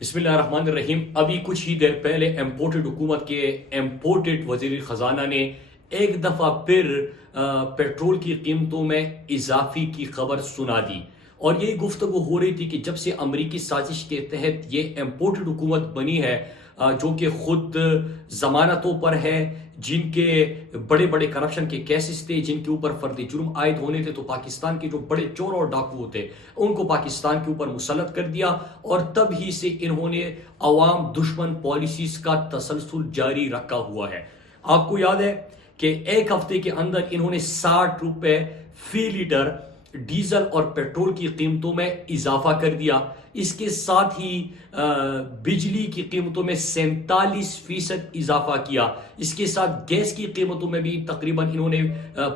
بسم اللہ الرحمن الرحیم. ابھی کچھ ہی دیر پہلے امپورٹڈ حکومت کے امپورٹڈ وزیر خزانہ نے ایک دفعہ پھر پیٹرول کی قیمتوں میں اضافے کی خبر سنا دی، اور یہی گفتگو ہو رہی تھی کہ جب سے امریکی سازش کے تحت یہ امپورٹڈ حکومت بنی ہے جو کہ خود ضمانتوں پر ہے، جن کے بڑے بڑے کرپشن کے کیسز تھے، جن کے اوپر فرد جرم عائد ہونے تھے، تو پاکستان کے جو بڑے چور اور ڈاکو تھے ان کو پاکستان کے اوپر مسلط کر دیا، اور تب ہی سے انہوں نے عوام دشمن پالیسیز کا تسلسل جاری رکھا ہوا ہے. آپ کو یاد ہے کہ ایک ہفتے کے اندر انہوں نے 60 روپے فی لیٹر ڈیزل اور پیٹرول کی قیمتوں میں اضافہ کر دیا. اس کے ساتھ ہی بجلی کی قیمتوں میں 47% اضافہ کیا. اس کے ساتھ گیس کی قیمتوں میں بھی تقریباً انہوں نے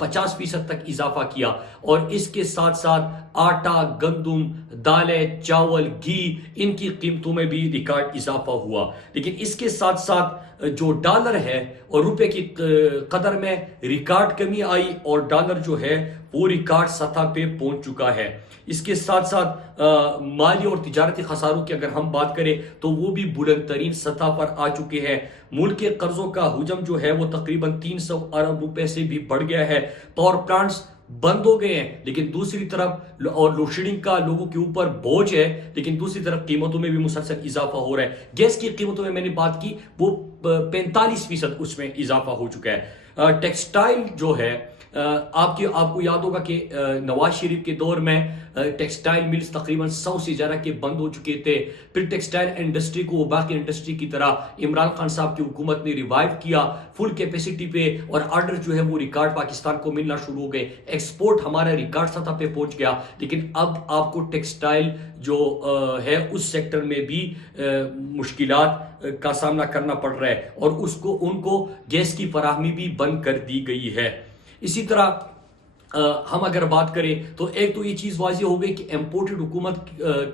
50% تک اضافہ کیا، اور اس کے ساتھ ساتھ آٹا، گندم، دالیں، چاول، گھی، ان کی قیمتوں میں بھی ریکارڈ اضافہ ہوا. لیکن اس کے ساتھ ساتھ جو ڈالر ہے اور روپے کی قدر میں ریکارڈ کمی آئی، اور ڈالر جو ہے وہ ریکارڈ سطح پہ پہنچ چکا ہے. اس کے ساتھ ساتھ مالی اور تجارتی خساروں کی اگر ہم بات کریں تو وہ بھی بلند ترین سطح پر آ چکے ہیں. ملک کے قرضوں کا حجم جو ہے وہ تقریباً 300 ارب روپے سے بھی بڑھ گیا ہے. پاور پلانٹس بند ہو گئے ہیں، لیکن دوسری طرف اور لوڈ شیڈنگ کا لوگوں کے اوپر بوجھ ہے، لیکن دوسری طرف قیمتوں میں بھی مسلسل اضافہ ہو رہا ہے. گیس کی قیمتوں میں نے بات کی، وہ 45% اس میں اضافہ ہو چکا ہے. ٹیکسٹائل جو ہے آپ کو یاد ہوگا کہ نواز شریف کے دور میں ٹیکسٹائل ملز تقریباً 100 سے زیادہ کے بند ہو چکے تھے. پھر ٹیکسٹائل انڈسٹری کو باقی انڈسٹری کی طرح عمران خان صاحب کی حکومت نے ریوائیو کیا فل کیپیسٹی پہ، اور آرڈر جو ہے وہ ریکارڈ پاکستان کو ملنا شروع ہو گئے. ایکسپورٹ ہمارا ریکارڈ سطح پہ پہنچ گیا. لیکن اب آپ کو ٹیکسٹائل جو ہے اس سیکٹر میں بھی مشکلات کا سامنا کرنا پڑ رہا ہے، اور ان کو گیس کی فراہمی بھی بند کر دی گئی ہے. اسی طرح ہم اگر بات کریں تو ایک تو یہ چیز واضح ہو گئی کہ امپورٹڈ حکومت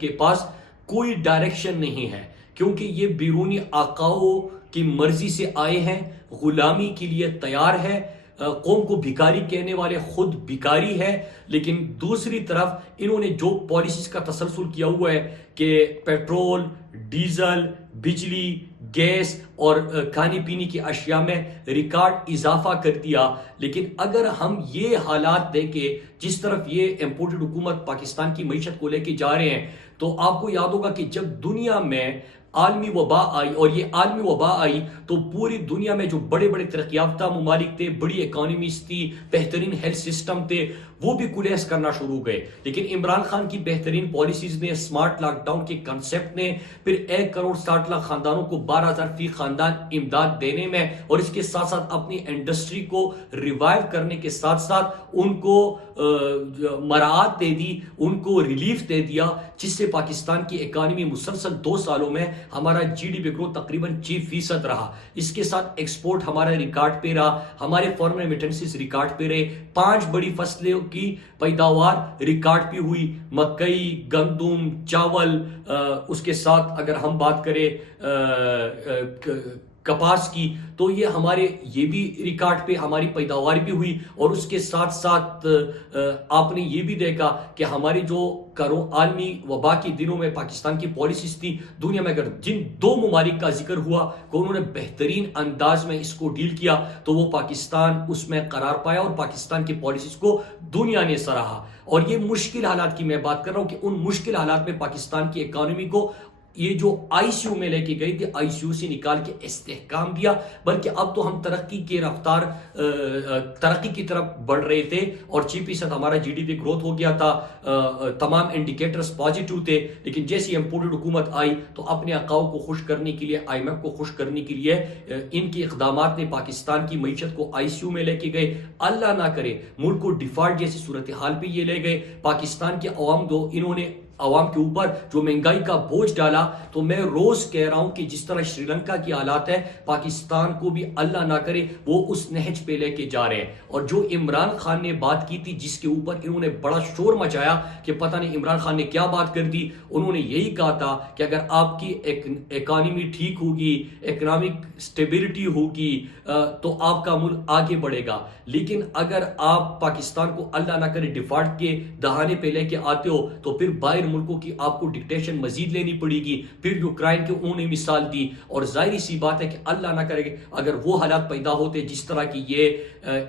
کے پاس کوئی ڈائریکشن نہیں ہے، کیونکہ یہ بیرونی آقاؤں کی مرضی سے آئے ہیں، غلامی کے لیے تیار ہے. قوم کو بھکاری کہنے والے خود بھکاری ہے. لیکن دوسری طرف انہوں نے جو پالیسیز کا تسلسل کیا ہوا ہے کہ پیٹرول، ڈیزل، بجلی، گیس اور کھانے پینے کی اشیاء میں ریکارڈ اضافہ کر دیا. لیکن اگر ہم یہ حالات دیکھیں جس طرف یہ امپورٹڈ حکومت پاکستان کی معیشت کو لے کے جا رہے ہیں، تو آپ کو یاد ہوگا کہ جب دنیا میں عالمی وبا آئی، اور یہ عالمی وبا آئی تو پوری دنیا میں جو بڑے بڑے ترقی یافتہ ممالک تھے، بڑی اکانومیز تھی، بہترین ہیلتھ سسٹم تھے، وہ بھی کولیپس کرنا شروع ہو گئے. لیکن عمران خان کی بہترین پالیسیز نے، اسمارٹ لاک ڈاؤن کے کنسپٹ نے، پھر 1 کروڑ 60 لاکھ خاندانوں کو 12,000 فی خاندان امداد دینے میں، اور اس کے ساتھ ساتھ اپنی انڈسٹری کو ریوائیو کرنے کے ساتھ ساتھ ان کو مراعات دے دی، ان کو ریلیف دے دیا، جس سے پاکستان کی اکانومی مسلسل 2 سالوں میں ہمارا جی ڈی پی گروتھ تقریباً 6% رہا. اس کے ساتھ ایکسپورٹ ہمارا ریکارڈ پہ رہا، ہمارے فارن ریمیٹنسز ریکارڈ پہ رہے. 5 بڑی فصلوں کی پیداوار ریکارڈ پہ ہوئی، مکئی، گندم، چاول. اس کے ساتھ اگر ہم بات کریں کپاس کی، تو یہ بھی ریکارڈ پہ ہماری پیداوار بھی ہوئی. اور اس کے ساتھ ساتھ آپ نے یہ بھی دیکھا کہ ہماری جو عالمی وبا کے دنوں میں پاکستان کی پالیسیز تھی، دنیا میں اگر جن 2 ممالک کا ذکر ہوا کہ انہوں نے بہترین انداز میں اس کو ڈیل کیا، تو وہ پاکستان اس میں قرار پایا، اور پاکستان کی پالیسیز کو دنیا نے سراہا. اور یہ مشکل حالات کی میں بات کر رہا ہوں کہ ان مشکل حالات میں پاکستان کی اکانومی کو یہ جو آئی سی یو میں لے کے گئی تھی، آئی سی یو سے نکال کے استحکام دیا. بلکہ اب تو ہم ترقی کی طرف بڑھ رہے تھے، اور 6% ہمارا جی ڈی پی گروتھ ہو گیا تھا، تمام انڈیکیٹرز پازیٹیو تھے. لیکن جیسی امپورٹڈ حکومت آئی تو اپنے آقاؤں کو خوش کرنے کے لیے، آئی ایم ایف کو خوش کرنے کے لیے ان کے اقدامات نے پاکستان کی معیشت کو آئی سی یو میں لے کے گئے. اللہ نہ کرے ملک کو ڈیفالٹ جیسی صورتحال پہ یہ لے گئے. پاکستان کے انہوں نے عوام کے اوپر جو مہنگائی کا بوجھ ڈالا. تو میں روز کہہ رہا ہوں کہ جس طرح شری لنکا کی حالات ہے، پاکستان کو بھی اللہ نہ کرے وہ اس نہج پہ لے کے جا رہے ہیں. اور جو عمران خان نے بات کی تھی، جس کے اوپر انہوں نے بڑا شور مچایا کہ پتہ نہیں عمران خان نے کیا بات کر دی، انہوں نے یہی کہا تھا کہ اگر آپ کی اکانومی ٹھیک ہوگی، اکنامک سٹیبلٹی ہوگی، تو آپ کا ملک آگے بڑھے گا. لیکن اگر آپ پاکستان کو اللہ نہ کرے ڈیفالٹ کے دہانے پہ لے کے آتے ہو، تو پھر باہر ملکوں کی آپ کو ڈکٹیشن مزید لینی پڑے گی. پھر یوکرائن کے انہوں نے مثال دی, اور ظاہری سی بات ہے کہ اللہ نہ کرے اگر وہ حالات پیدا ہوتے جس طرح کی یہ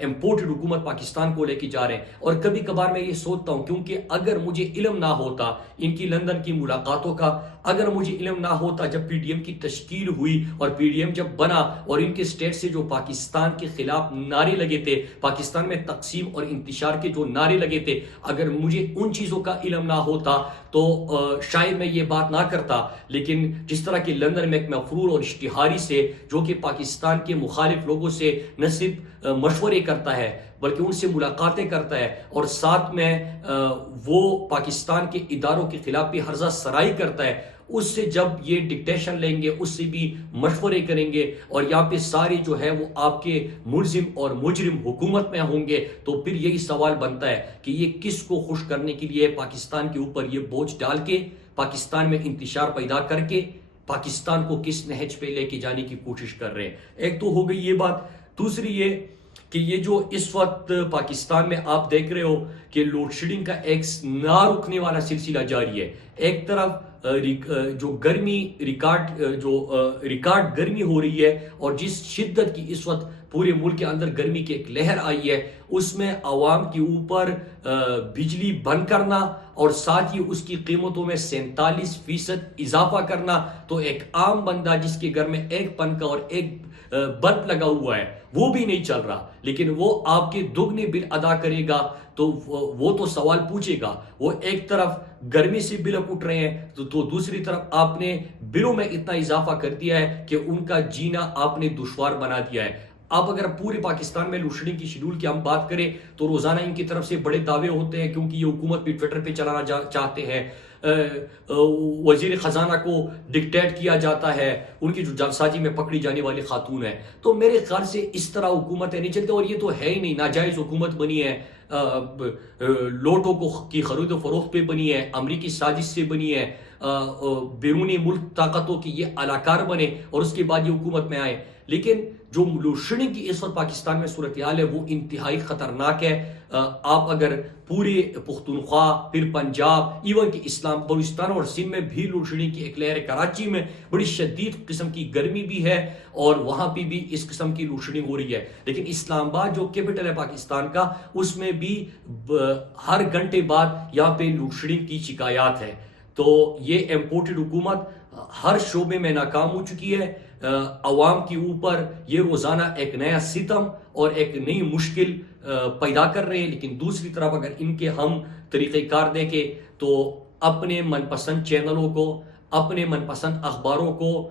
امپورٹڈ حکومت پاکستان کو لے کے جا رہے ہیں. اور کبھی کبھار میں یہ سوچتا ہوں, کیونکہ اگر مجھے علم نہ ہوتا ان کی لندن کی ملاقاتوں کا, اگر مجھے علم نہ ہوتا جب پی ڈی ایم کی تشکیل ہوئی اور پی ڈی ایم جب بنا اور ان کے سٹیٹ سے جو پاکستان کے خلاف نعرے لگے تھے, پاکستان میں تقسیم اور انتشار کے جو نعرے لگے تھے, اگر مجھے ان چیزوں کا علم نہ ہوتا تو شاید میں یہ بات نہ کرتا. لیکن جس طرح کہ لندن میں ایک مفرور اور اشتہاری سے جو کہ پاکستان کے مخالف لوگوں سے نہ صرف مشورے کرتا ہے بلکہ ان سے ملاقاتیں کرتا ہے, اور ساتھ میں وہ پاکستان کے اداروں کے خلاف بھی ہرزہ سرائی کرتا ہے, اس سے جب یہ ڈکٹیشن لیں گے اس سے بھی مشورے کریں گے اور یہاں پہ سارے جو ہے وہ آپ کے ملزم اور مجرم حکومت میں ہوں گے, تو پھر یہی سوال بنتا ہے کہ یہ کس کو خوش کرنے کے لیے پاکستان کے اوپر یہ بوجھ ڈال کے, پاکستان میں انتشار پیدا کر کے پاکستان کو کس نہج پہ لے کے جانے کی کوشش کر رہے ہیں. ایک تو ہو گئی یہ بات. دوسری یہ کہ یہ جو اس وقت پاکستان میں آپ دیکھ رہے ہو کہ لوڈ شیڈنگ کا ایک نہ رکنے والا سلسلہ جاری ہے. ایک طرف جو گرمی ریکارڈ گرمی ہو رہی ہے, اور جس شدت کی اس وقت پورے ملک کے اندر گرمی کی ایک لہر آئی ہے, اس میں عوام کے اوپر بجلی بند کرنا اور ساتھ ہی اس کی قیمتوں میں 47% اضافہ کرنا, تو ایک عام بندہ جس کے گھر میں ایک پنکھا اور ایک بلب لگا ہوا ہے وہ بھی نہیں چل رہا, لیکن وہ آپ کے دگنے بل ادا کرے گا تو وہ تو سوال پوچھے گا. وہ ایک طرف گرمی سے بل اٹھ رہے ہیں تو دوسری طرف آپ نے بلوں میں اتنا اضافہ کر دیا ہے کہ ان کا جینا آپ نے دشوار بنا دیا ہے. آپ اگر پورے پاکستان میں لوڈ شیڈنگ کی شیڈول کی ہم بات کریں تو روزانہ ان کی طرف سے بڑے دعوے ہوتے ہیں, کیونکہ یہ حکومت بھی ٹویٹر پہ چلانا چاہتے ہیں. وزیر خزانہ کو ڈکٹیٹ کیا جاتا ہے, ان کی جو جعلسازی میں پکڑی جانے والی خاتون ہے. تو میرے خیال سے اس طرح حکومتیں نہیں چلتی, اور یہ تو ہے ہی نہیں, ناجائز حکومت بنی ہے, لوٹوں کی خرید و فروخت پہ بنی ہے, امریکی سازش سے بنی ہے, بیرونی ملک طاقتوں کی یہ علاقار بنے اور اس کے بعد یہ حکومت میں آئے. لیکن جو لوڈ شیڈنگ کی اس وقت پاکستان میں صورتحال ہے وہ انتہائی خطرناک ہے. آپ اگر پورے پختونخوا, پھر پنجاب, ایون کہ اسلام بلوچستان اور سندھ میں بھی لوڈ شیڈنگ کی ایک لہر, کراچی میں بڑی شدید قسم کی گرمی بھی ہے اور وہاں پہ بھی اس قسم کی لوڈ شیڈنگ ہو رہی ہے. لیکن اسلام آباد جو کیپٹل ہے پاکستان کا, اس میں بھی ہر گھنٹے بعد یہاں پہ لوڈ شیڈنگ کی شکایات ہے. تو یہ امپورٹڈ حکومت ہر شعبے میں ناکام ہو چکی ہے. عوام کے اوپر یہ روزانہ ایک نیا ستم اور ایک نئی مشکل پیدا کر رہے ہیں. لیکن دوسری طرف اگر ان کے ہم طریقہ کار دیکھیں تو اپنے من پسند چینلوں کو, اپنے من پسند اخباروں کو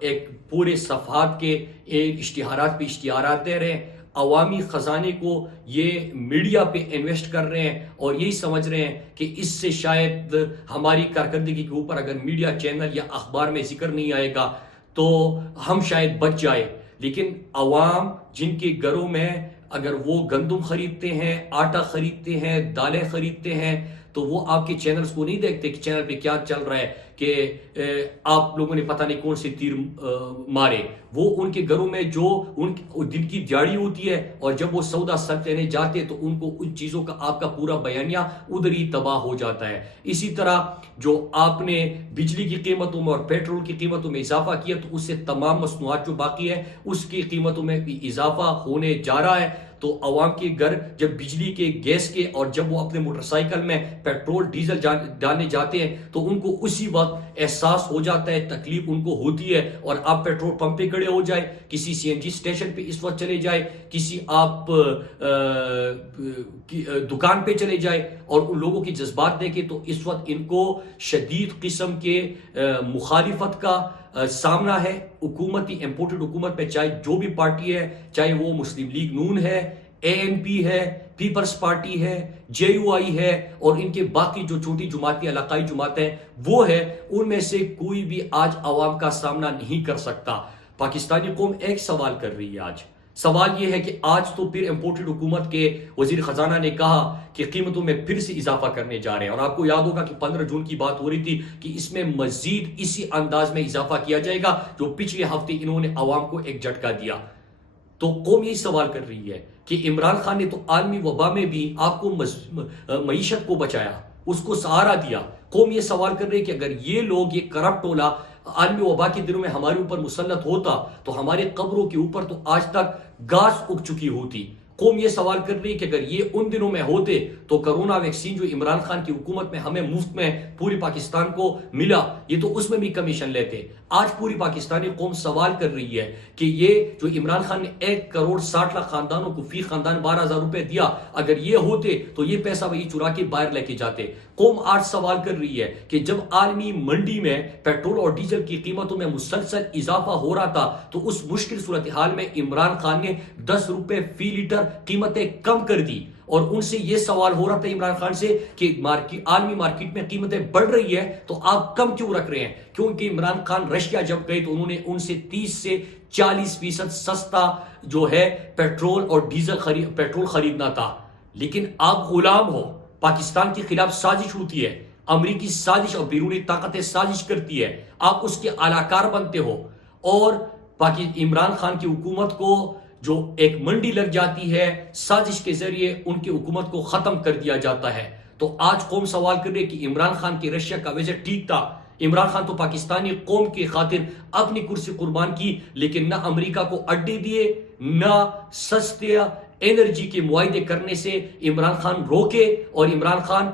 ایک پورے صفحات کے اشتہارات پہ اشتہارات دے رہے ہیں, عوامی خزانے کو یہ میڈیا پہ انویسٹ کر رہے ہیں اور یہی سمجھ رہے ہیں کہ اس سے شاید ہماری کارکردگی کے اوپر اگر میڈیا چینل یا اخبار میں ذکر نہیں آئے گا تو ہم شاید بچ جائے. لیکن عوام جن کے گھروں میں اگر وہ گندم خریدتے ہیں, آٹا خریدتے ہیں, دالیں خریدتے ہیں, تو وہ آپ کے چینلز کو نہیں دیکھتے کہ چینل پہ کیا چل رہا ہے, کہ آپ لوگوں نے پتہ نہیں کون سے تیر مارے. وہ ان کے گھروں میں جو ان دن کی دیہڑی ہوتی ہے اور جب وہ سودا سب لینے جاتے تو ان کو ان چیزوں کا آپ کا پورا بیانیہ ادھر ہی تباہ ہو جاتا ہے. اسی طرح جو آپ نے بجلی کی قیمتوں میں اور پیٹرول کی قیمتوں میں اضافہ کیا تو اس سے تمام مصنوعات جو باقی ہے اس کی قیمتوں میں بھی اضافہ ہونے جا رہا ہے. تو عوام کے گھر جب بجلی کے, گیس کے اور جب وہ اپنے موٹر سائیکل میں پیٹرول ڈیزل ڈالنے جاتے ہیں تو ان کو اسی وقت احساس ہو جاتا ہے, تکلیف ان کو ہوتی ہے. اور آپ پیٹرول پمپ پہ کھڑے ہو جائے, کسی سی این جی اسٹیشن پہ اس وقت چلے جائے, کسی آپ دکان پہ چلے جائے اور ان لوگوں کی جذبات دیکھیں تو اس وقت ان کو شدید قسم کے مخالفت کا سامنا ہے. حکومتی امپورٹڈ حکومت میں چاہے جو بھی پارٹی ہے, چاہے وہ مسلم لیگ نون ہے, اے این پی ہے, پیپلز پارٹی ہے, جے یو آئی ہے اور ان کے باقی جو چھوٹی جماعتی علاقائی جماعتیں وہ ہے, ان میں سے کوئی بھی آج عوام کا سامنا نہیں کر سکتا. پاکستانی قوم ایک سوال کر رہی ہے آج. سوال یہ ہے کہ آج تو پھر امپورٹڈ حکومت کے وزیر خزانہ نے کہا کہ قیمتوں میں پھر سے اضافہ کرنے جا رہے ہیں, اور آپ کو یاد ہوگا کہ 15 جون کی بات ہو رہی تھی کہ اس میں مزید اسی انداز میں اضافہ کیا جائے گا جو پچھلے ہفتے انہوں نے عوام کو ایک جھٹکا دیا. تو قوم یہی سوال کر رہی ہے کہ عمران خان نے تو عالمی وبا میں بھی آپ کو معیشت کو بچایا, اس کو سہارا دیا. قوم یہ سوال کر رہی ہے کہ اگر یہ لوگ، یہ کرپٹ ٹولہ عالمی وبا کے دنوں میں ہمارے اوپر مسلط ہوتا تو ہمارے قبروں کے اوپر تو آج تک گھاس اگ چکی ہوتی. قوم یہ سوال کر رہی ہے کہ اگر یہ ان دنوں میں ہوتے تو کرونا ویکسین جو عمران خان کی حکومت میں ہمیں مفت میں پوری پاکستان کو ملا، یہ تو اس میں بھی کمیشن لیتے. آج پوری پاکستانی قوم سوال کر رہی ہے کہ یہ جو عمران خان نے 1,60,00,000 خاندانوں کو فی خاندان 12,000 روپے دیا، اگر یہ ہوتے تو یہ پیسہ وہی چرا کے باہر لے کے جاتے. قوم آج سوال کر رہی ہے کہ جب عالمی منڈی میں پیٹرول اور ڈیزل کی قیمتوں میں مسلسل اضافہ ہو رہا تھا تو اس مشکل صورتحال میں عمران خان نے 10 روپے فی لیٹر قیمتیں کم کر دی. اور ان سے یہ سوال ہو رہا تھا عمران خان سے کہ عالمی مارکیٹ میں قیمتیں بڑھ رہی ہے تو آپ کم کیوں رکھ رہے ہیں؟ کیونکہ عمران خان رشیا جب گئے تو انہوں نے ان سے 30 سے 40% سستا جو ہے پیٹرول اور ڈیزل پیٹرول خریدنا تھا. لیکن آپ غلام ہو، پاکستان کے خلاف سازش ہوتی ہے، امریکی سازش اور بیرونی طاقتیں سازش کرتی ہے، آپ اس کے اعلی کار بنتے ہو اور عمران خان کی حکومت کو جو ایک منڈی لگ جاتی ہے، سازش کے ذریعے ان کی حکومت کو ختم کر دیا جاتا ہے. تو آج قوم سوال کر رہی ہے کہ عمران خان کی رشیا کا وزٹ ٹھیک تھا. عمران خان تو پاکستانی قوم کی خاطر اپنی کرسی قربان کی، لیکن نہ امریکہ کو اڈے دیے، نہ سستے انرجی کے معاہدے کرنے سے عمران خان روکے اور عمران خان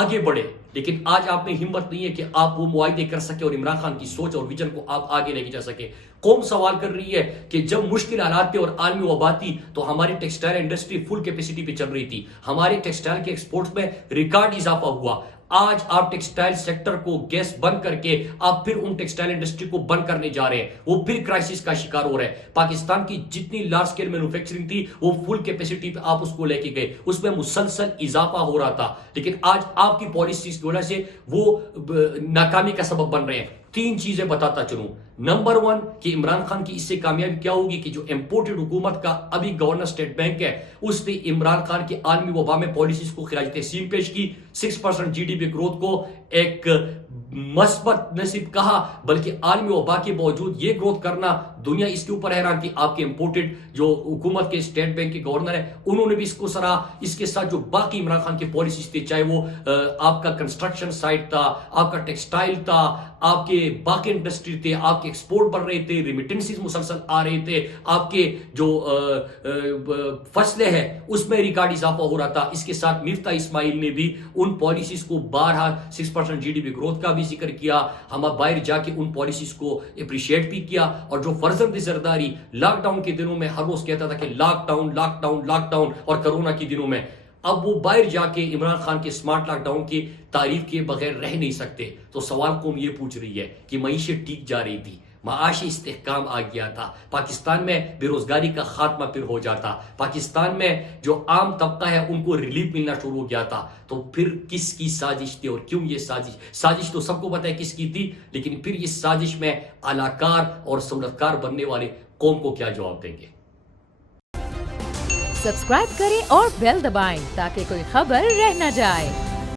آگے بڑھے. لیکن آج آپ میں ہمت نہیں ہے کہ آپ وہ معاہدے کر سکے اور عمران خان کی سوچ اور ویژن کو آپ آگے لے کے جا سکے. قوم سوال کر رہی ہے کہ جب مشکل حالات تھے اور عالمی وبا تھی تو ہماری ٹیکسٹائل انڈسٹری فل کیپیسٹی پہ چل رہی تھی، ہمارے ٹیکسٹائل کے ایکسپورٹس میں ریکارڈ اضافہ ہوا. آج آپ ٹیکسٹائل سیکٹر کو گیس بند کر کے آپ پھر ان ٹیکسٹائل انڈسٹری کو بند کرنے جا رہے ہیں، وہ پھر کرائسس کا شکار ہو رہا ہے. پاکستان کی جتنی لارج سکیل مینوفیکچرنگ تھی وہ فل کیپیسٹی پہ آپ اس کو لے کے گئے، اس میں مسلسل اضافہ ہو رہا تھا. لیکن آج آپ کی پالیسیز کی وجہ سے وہ ناکامی کا سبب بن رہے ہیں. 3 چیزیں بتاتا چلوں. نمبر 1 کہ عمران خان کی اس سے کامیابی کیا ہوگی کہ جو امپورٹڈ حکومت کا ابھی گورنر اسٹیٹ بینک ہے، اس نے عمران خان کے عالمی وبا میں پالیسیز کو خراج تحسین پیش کی. 6% جی ڈی پی گروتھ کو ایک مثبت نصیب کہا، بلکہ عالمی وبا کے باوجود یہ گروتھ کرنا دنیا اس کے اوپر حیران تھی. آپ کے امپورٹڈ جو حکومت کے اسٹیٹ بینک کے گورنر ہیں انہوں نے بھی اس کو سراہا. اس کے ساتھ جو باقی عمران خان کی پالیسیز تھی، چاہے وہ آپ کا کنسٹرکشن سائٹ تھا، آپ کا ٹیکسٹائل تھا، آپ کے باقی انڈسٹری تھے، آپ کے ایکسپورٹ بڑھ رہے تھے، ریمیٹنسز مسلسل آ رہے تھے، آپ کے جو فصلیں ہیں اس میں ریکارڈ اضافہ ہو رہا تھا. اس کے ساتھ مفتاح اسماعیل نے بھی ان پالیسیز کو بارہا 6% جی ڈی پی گروتھ کا بھی ذکر کیا. ہم باہر جا کے ان پالیسیز کو اپریشیٹ بھی کیا. اور جو فرزند زرداری لاک ڈاؤن کے دنوں میں ہر روز کہتا تھا کہ lockdown lockdown lockdown, اور کرونا کے دنوں میں اب وہ باہر جا کے عمران خان کے سمارٹ لاک ڈاؤن کی تعریف کے بغیر رہ نہیں سکتے. تو سوال قوم یہ پوچھ رہی ہے کہ معیشت ٹھیک جا رہی تھی، معاشی استحکام آ گیا تھا، پاکستان میں بے روزگاری کا خاتمہ پھر ہو جاتا، پاکستان میں جو عام طبقہ ہے ان کو ریلیف ملنا شروع ہو گیا تھا، تو پھر کس کی سازش تھی اور کیوں یہ سازش تو سب کو پتہ ہے کس کی تھی، لیکن پھر یہ سازش میں اعلی کار اور سہولتکار بننے والے قوم کو کیا جواب دیں گے؟ سبسکرائب کریں اور بیل دبائیں تاکہ کوئی خبر رہ نہ جائے.